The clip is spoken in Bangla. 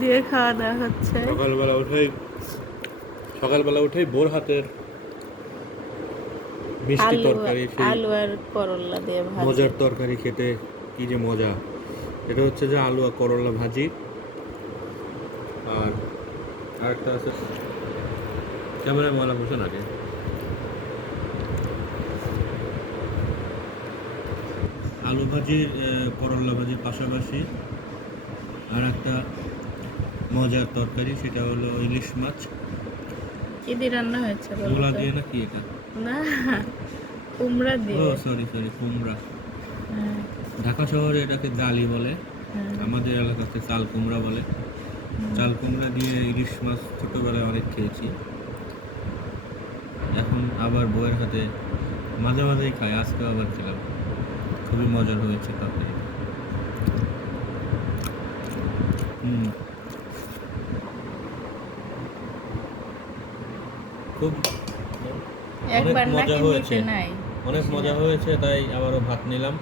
দিয়ে খাওয়া দাওয়া হচ্ছে। সকালবেলা উঠেই বোর হাতের মিষ্টি আলু তরকারি, সেই আলু আর করল্লা দিয়ে ভাজি। মজার তরকারি খেতে কি যে মজা। এটা হচ্ছে যে আলু আর করলা ভাজি। আর আরেকটা আছে, ক্যামেরায় ময়লা বসে নাকি, আলু ভাজি, করলা ভাজির পাশাপাশি আর একটা মজার তরকারি, সেটা হলো ইলিশ মাছ। কি দিয়ে রান্না হয়েছে বলো মূলা তো? দিয়ে নাকি এটা? না, কুমড়া ও দিয়ে। সরি সরি, কুমড়া। হ্যাঁ, ঢাকা শহরে এটাকে জালি বলে, হ্যাঁ, আমাদের এলাকাতে চাল কুমড়া বলে। চাল কুমড়া দিয়ে ইলিশ মাছ ছোটবেলায় অনেক খেয়েছি। এখন আবার বউয়ের হাতে মাঝে মাঝেই খাই, আজকেও আবার খেলাম। খুবই মজার হয়েছে তরকারি। হুম, খুব অনেক একবার মজা নাকি হয়েছে, নিতে নাই। অনেক বেশি মজা না। হয়েছে, তাই আবারও ভাত নিলাম।